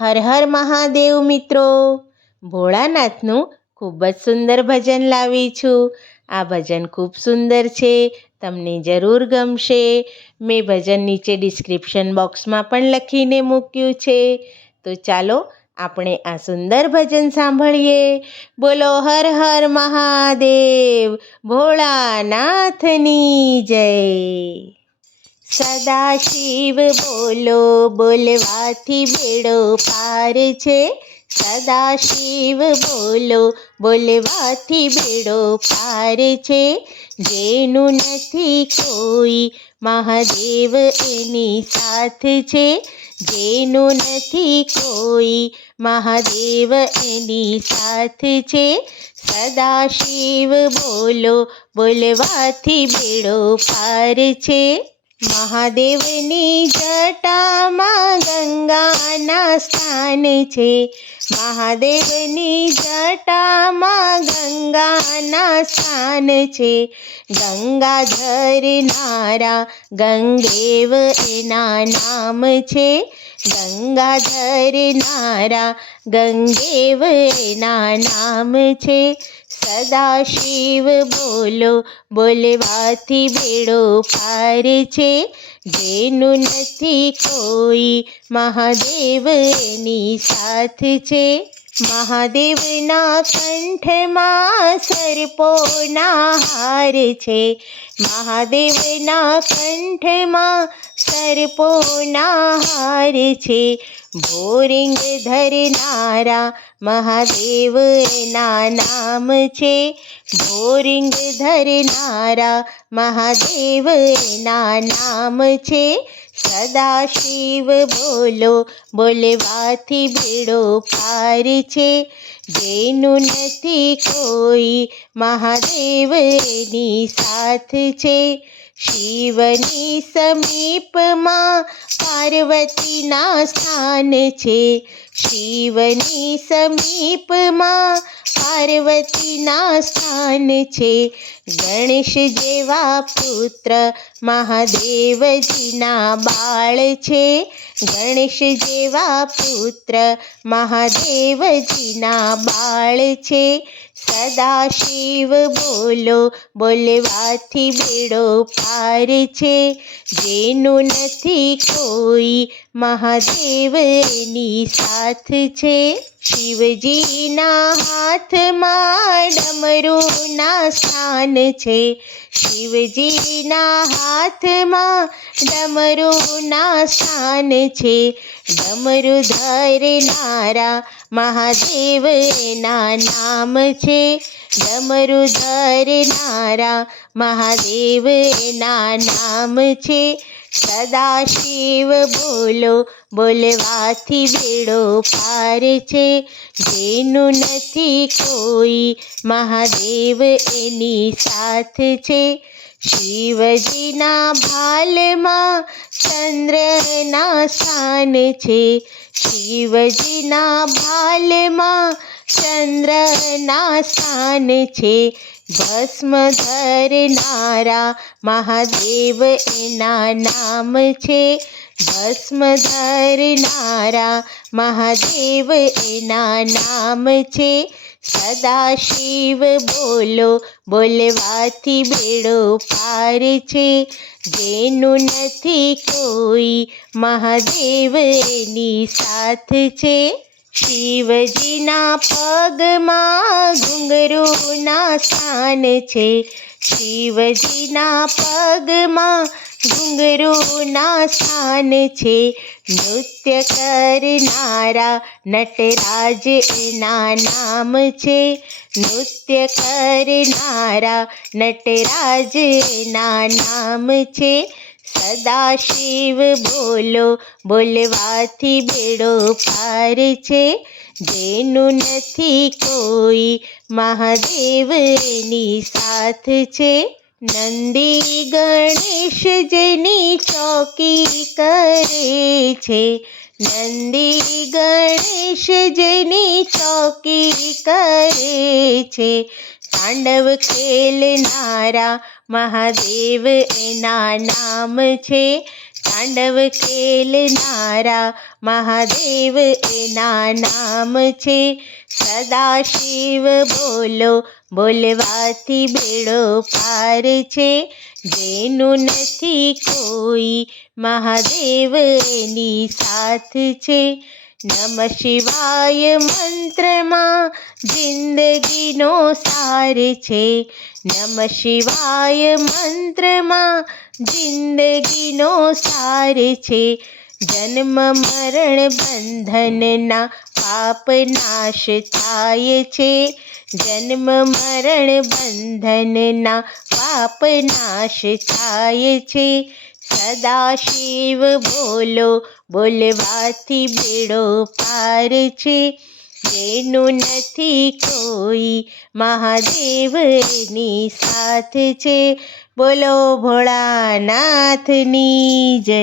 હર હર મહાદેવ મિત્રો. ભોળાનાથનું ખૂબ જ સુંદર ભજન લાવી છું. આ ભજન ખૂબ સુંદર છે. તમને જરૂર ગમશે. મેં ભજન નીચે ડિસ્ક્રિપ્શન બોક્સમાં પણ લખીને મૂક્યું છે. તો ચાલો આપણે આ સુંદર ભજન સાંભળીએ. બોલો હર હર મહાદેવ, ભોળાનાથની જય. સદા શિવ બોલો, બોલવાથી બેડો પાર છે. સદા શિવ બોલો, બોલવાથી બેડો પાર છે. જેનું નથી કોઈ, મહાદેવ એની સાથ છે. જેનું નથી કોઈ, મહાદેવ એની સાથ છે. સદા શિવ બોલો, બોલવાથી બેડો પાર છે. મહાદેવની જટામાં ગંગાના સ્થાન છે. મહાદેવની જટામાં ગંગાના સ્થાન છે. ગંગાધર નારા, ગંગેવ એના નામ છે. ગંગાધર નારા, ગંગેવ એના નામ છે. સદા શિવ બોલો બોલવાથી ભેળો પાર છે જેનું નથી કોઈ મહાદેવ એની સાથ છે મહાદેવના કંઠમાં સર્પોના હાર છે. મહાદેવના કંઠમાં સર્પોના હાર છે. ભોરિંગ ધરનારા મહાદેવના નામ છે. ભોરિંગ ધરનારા મહાદેવના નામ છે. સદા શિવ બોલો બોલવાથી ભીડો પાર છે જેનું નથી કોઈ મહાદેવ એની સાથ છે શિવની સમીપમાં પાર્વતીના સ્થાન છે. શિવની સમીપમાં પાર્વતીના સ્થાન છે. ગણેશ જેવા પુત્ર મહાદેવજીના બાળ છે. ગણેશ જેવા પુત્ર મહાદેવજીના બાળ છે. સદા શિવ બોલો બોલવાથી બેડો પાર છે જેનું નથી કોઈ મહાદેવની સાથ છે શિવજીના હાથમાં ડમરુના સ્થાન છે. શિવજીના હાથમાં ડમરુના સ્થાન છે. ડમરુ ધરનારા મહાદેવ એના નામ છે. ડમરુ ધરનારા મહાદેવ એના નામ છે. સદા શિવ બોલો બોલવાથી ભેડો પાર છે જેનું નથી કોઈ મહાદેવ એની સાથ છે શિવજીના ભાલમાં ચંદ્રના સ્થાન છે શિવજીના ભાલમાં ચંદ્રના સ્થાન છે ભસ્મ ધરનારા મહાદેવ એના નામ છે. ભસ્મ ધરનારા મહાદેવ એના નામ છે. સદાશિવ બોલો, બોલવાથી બેડો પાર છે. જેનું નથી કોઈ, મહાદેવ એની સાથ છે. શિવજીના પગમાં ઘુંઘરુના સ્થાન છે. શિવજીના પગમાં ઘુંઘરુના સ્થાન છે. નૃત્ય કરનારા નટરાજ એના નામ છે. નૃત્ય કરનારા નટરાજ એના નામ છે. સદા શિવ બોલો બોલવાથી બેડો પાર છે જેનું નથી કોઈ મહાદેવ એની સાથ છે નંદી ગણેશ જેની ચોકી કરે છે નંદી ગણેશ જેની ચોકી કરે છે તાંડવ ખેલનારા મહાદેવ, એના નામ છે તાંડવ ખેલનારા. મહાદેવ, એના નામ છે સદાશિવ, બોલો, બોલવાથી બેડો પાર છે, જેનું નથી કોઈ. મહાદેવ, એની સાથ છે. નમ શિવાય મંત્રમાં જિંદગીનો સાર છે નમ શિવાય મંત્રમાં જિંદગીનો સાર છે જન્મ મરણ બંધનના પાપ નાશ થાય છે જન્મ મરણ બંધનના પાપ નાશ થાય છે સદાશિવ બોલો બોલવાથી બેડો પાર છે જેનું નથી કોઈ મહાદેવ એની સાથ છે બોલો ભોળાનાથની જય